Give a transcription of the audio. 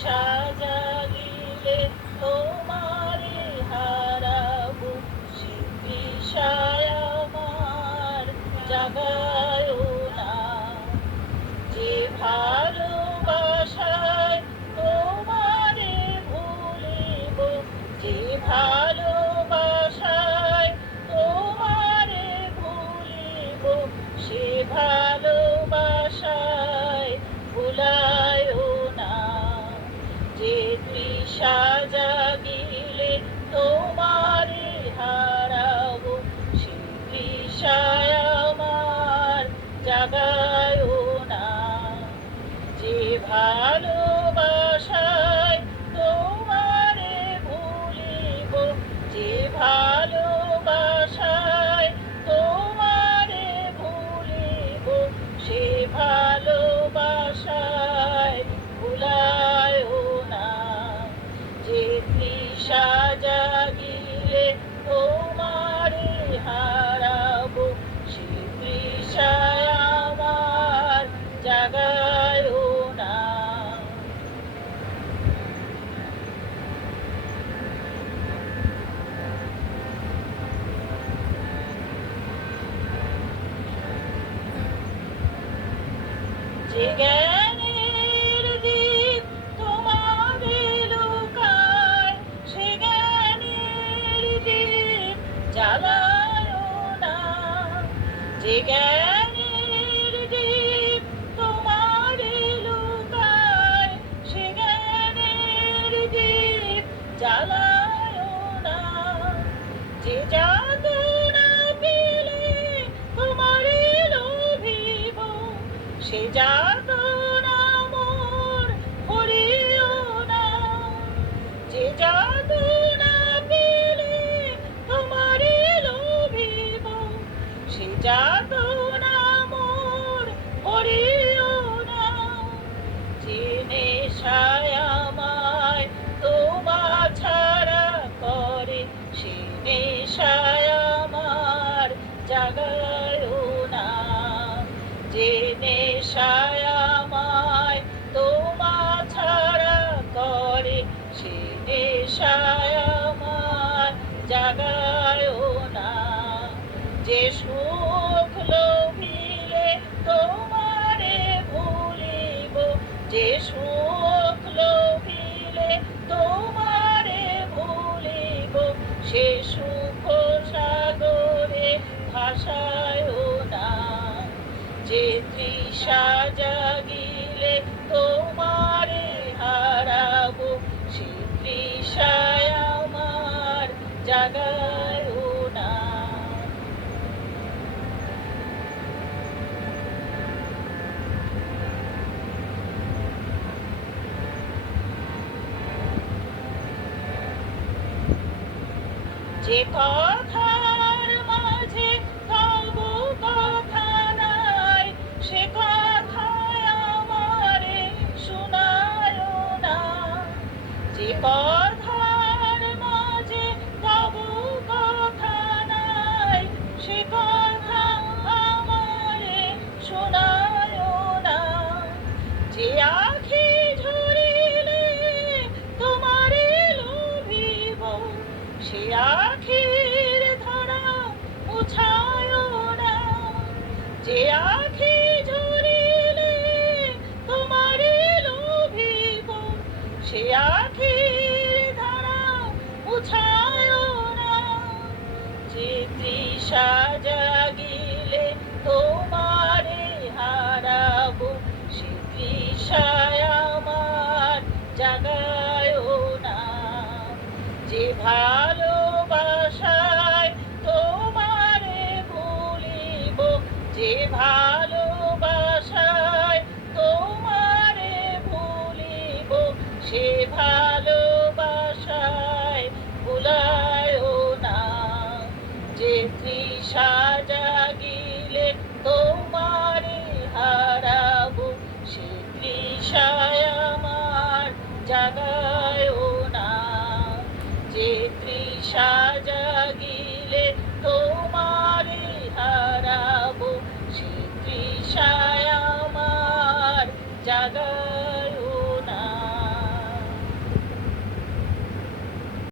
তৃষা জাগিলে তোমারে হারাবো, সে তৃষায় আমার জাগায় না। যে ভালোবাসায় তোমারে ভুলিব, যে ভালোবাসায় তোমারে ভুলিব, সে ভালোবাসায় ভুলায় না। যে তৃষা জাগিলে তোমারে হারাবো, সে তৃষায় আমার জাগায় না। যে ভালোবাসায় তোমারে ভুলিব, যে ভালোবাসায় তোমারে ভুলিব, সে ভালোবাসায় ভুলায় না। যে তৃষা জাগিলে তোমারে হারাবো, সে তৃষায় আমার জাগায় না। যে জ্ঞানের দীপ তোমারে লুকায়, সে জ্ঞানের দীপ জ্বালায় না। যে জ্ঞানের দীপ তোমারে লুকায়, সে জ্ঞানের দীপ জ্বালায় না। যে জাদু না পেলে তোমারে লোভিব, সে জাদু না মোর করিও না। যে জাদু না পেলে তোমারে লোভিব, সে জাদু না মোর করিও না। যে নেশায় আমায় তোমার ছাড়া করে, সে নেশায় আমার জাগায় না। যে নেশায় আমায় তোমার ছাড়া করে, সে নেশায় আমার জাগায় না। যে সুখ লোভিলে তোমারে ভুলিব, যে সুখ লোভিলে তোমারে ভুলিব, সে সুখ সাগরে ভাসায় না। যে তৃষা জাগিলে তোমারে হারাবো, সে তৃষায় আমার জাগায় না। যে কথার মাঝে তবু কথা নাই, সে কথায় আমারে শোনায় না। যে কথার মাঝে তবু কথা নাই, সে কথা আমারে শোনায় না। যে আখি ঝরিলে তোমারে লোভিব, সে আখির ধারা মুছায় না। যে আখি ঝরিলে তোমারে লোভিব, সে আখির ধারা মুছায় না। যে তৃষা জাগিলে তোমারে হারাবো, সে তৃষায় আমার জাগায় না। যে ভালোবাসায় তোমারে ভুলিব, যে ভালোবাসায় তোমারে ভুলিব, সে ভালোবাসায় ভুলায় না। যে তৃষা জাগিলে তোমারে হারাবো, সে তৃষায় আমার জাগায় না। যে তৃষা জাগিলে তোমারে হারাবো, সে তৃষায় আমার জাগায়